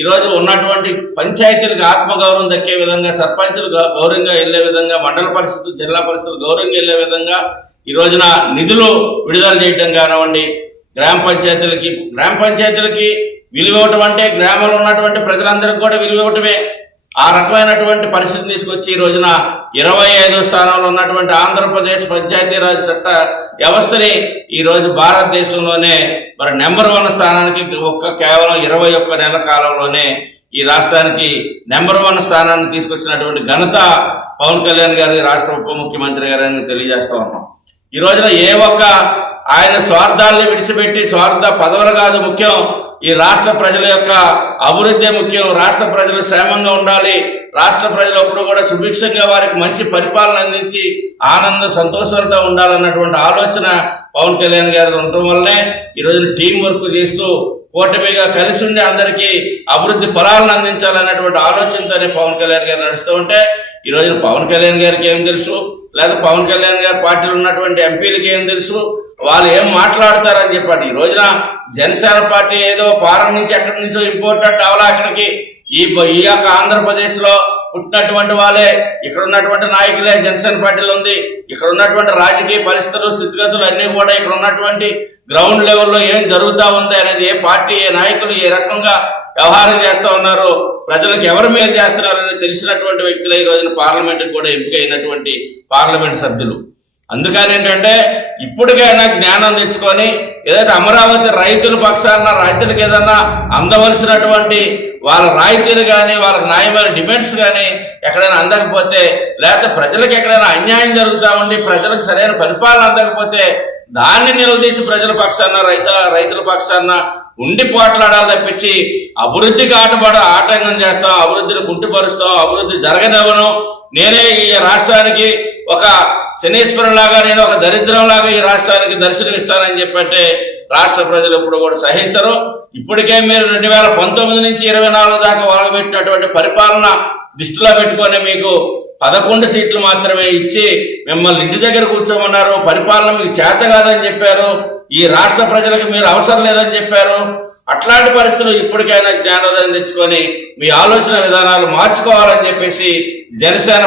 ఈరోజు ఉన్నటువంటి పంచాయతీలకు ఆత్మగౌరవం దక్కే విధంగా, సర్పంచులు గౌరవంగా వెళ్లే విధంగా, మండల పరిషత్తు జిల్లా పరిషత్తులు గౌరవంగా వెళ్లే విధంగా ఈ రోజున నిధులు విడుదల చేయడం కానివ్వండి, గ్రామ పంచాయతీలకి విలువ ఇవ్వటం అంటే గ్రామంలో ఉన్నటువంటి ప్రజలందరికీ కూడా విలువ ఇవ్వటమే. ఆ రకమైనటువంటి పరిస్థితిని తీసుకొచ్చి ఈ రోజున 25వ స్థానంలో ఉన్నటువంటి ఆంధ్రప్రదేశ్ పంచాయతీరాజ్ చట్ట వ్యవస్థని ఈ రోజు భారతదేశంలోనే మరి నెంబర్ 1 స్థానానికి కేవలం 21 నెలల కాలంలోనే ఈ రాష్ట్రానికి నెంబర్ 1 స్థానాన్ని తీసుకొచ్చినటువంటి ఘనత పవన్ కళ్యాణ్ గారి రాష్ట్ర ఉప ముఖ్యమంత్రి గారని తెలియజేస్తా ఉన్నాం. ఈ రోజున ఏ ఒక్క ఆయన స్వార్థాలని విడిచిపెట్టి, స్వార్థ పదవులు కాదు ముఖ్యం, ఈ రాష్ట్ర ప్రజల యొక్క అభివృద్ధి ముఖ్యం. రాష్ట్ర ప్రజలు క్షేమంగా ఉండాలి, రాష్ట్ర ప్రజలు ఎప్పుడు కూడా సుభిక్షంగా వారికి మంచి పరిపాలన అందించి ఆనంద సంతోషాలతో ఉండాలన్నటువంటి ఆలోచన పవన్ కళ్యాణ్ గారు ఉండటం వల్లనే ఈ రోజున టీం వర్క్ చేస్తూ కూటమిగా కలిసి ఉండి అందరికీ అభివృద్ధి ఫలాలను అందించాలన్నటువంటి ఆలోచనతోనే పవన్ కళ్యాణ్ గారు నడుస్తూ ఉంటే ఈ రోజున పవన్ కళ్యాణ్ గారికి ఏం తెలుసు, లేదా పవన్ కళ్యాణ్ గారి పార్టీలో ఉన్నటువంటి ఎంపీలకి ఏం తెలుసు, వాళ్ళు ఏం మాట్లాడతారని చెప్పారు. ఈ రోజున జనసేన పార్టీ ఏదో ఫారం నుంచి ఎక్కడి నుంచో ఇంపోర్టెడ్ అవలా అక్కడికి ఈ యొక్క ఆంధ్రప్రదేశ్ లో పుట్టినటువంటి వాళ్ళే, ఇక్కడ ఉన్నటువంటి నాయకులే జనసేన పార్టీలో ఉంది. ఇక్కడ ఉన్నటువంటి రాజకీయ పరిస్థితులు, స్థితిగతులు అన్ని కూడా ఇక్కడ ఉన్నటువంటి గ్రౌండ్ లెవెల్లో ఏం జరుగుతూ ఉంది అనేది, ఏ పార్టీ ఏ నాయకులు ఏ రకంగా వ్యవహారం చేస్తూ ఉన్నారు, ప్రజలకు ఎవరు మేలు చేస్తున్నారని తెలిసినటువంటి వ్యక్తులు ఈ రోజున పార్లమెంట్కి కూడా ఎంపికైనటువంటి పార్లమెంట్ సభ్యులు. అందుకని ఏంటంటే ఇప్పటికైనా జ్ఞానం తెచ్చుకొని ఏదైతే అమరావతి రైతుల పక్షాన రైతులకు ఏదన్నా అందవలసినటువంటి వాళ్ళ రాయితీలు కానీ, వాళ్ళకి న్యాయమైన డిమాండ్స్ కానీ ఎక్కడైనా అందకపోతే, లేకపోతే ప్రజలకు ఎక్కడైనా అన్యాయం జరుగుతూ ఉండి ప్రజలకు సరైన పరిపాలన అందకపోతే దాన్ని నిలదీసి ప్రజల పక్షాన రైతుల పక్షాన ఉండి పోట్లాడాలి తప్పించి అభివృద్ధికి ఆటంకం చేస్తాం, అభివృద్ధిని కుంటిపరుస్తాం, అభివృద్ధి జరగనివ్వను, నేనే ఈ రాష్ట్రానికి ఒక శనీశ్వరులాగా, నేను ఒక దరిద్రంలాగా ఈ రాష్ట్రానికి దర్శనమిస్తానని చెప్పంటే రాష్ట్ర ప్రజలు ఎప్పుడు కూడా సహించరు. ఇప్పటికే మీరు 2019 నుంచి 24 దాకా వాళ్ళబెట్టినటువంటి పరిపాలన దృష్టిలో పెట్టుకొని మీకు 11 సీట్లు మాత్రమే ఇచ్చి మిమ్మల్ని ఇంటి దగ్గర కూర్చోమన్నారు. పరిపాలన మీకు చేత కాదని చెప్పారు, ఈ రాష్ట్ర ప్రజలకు మీరు అవసరం లేదని చెప్పారు. అట్లాంటి పరిస్థితులు ఇప్పటికైనా జ్ఞానోదయం తెచ్చుకొని మీ ఆలోచన విధానాలు మార్చుకోవాలని చెప్పేసి జనసేన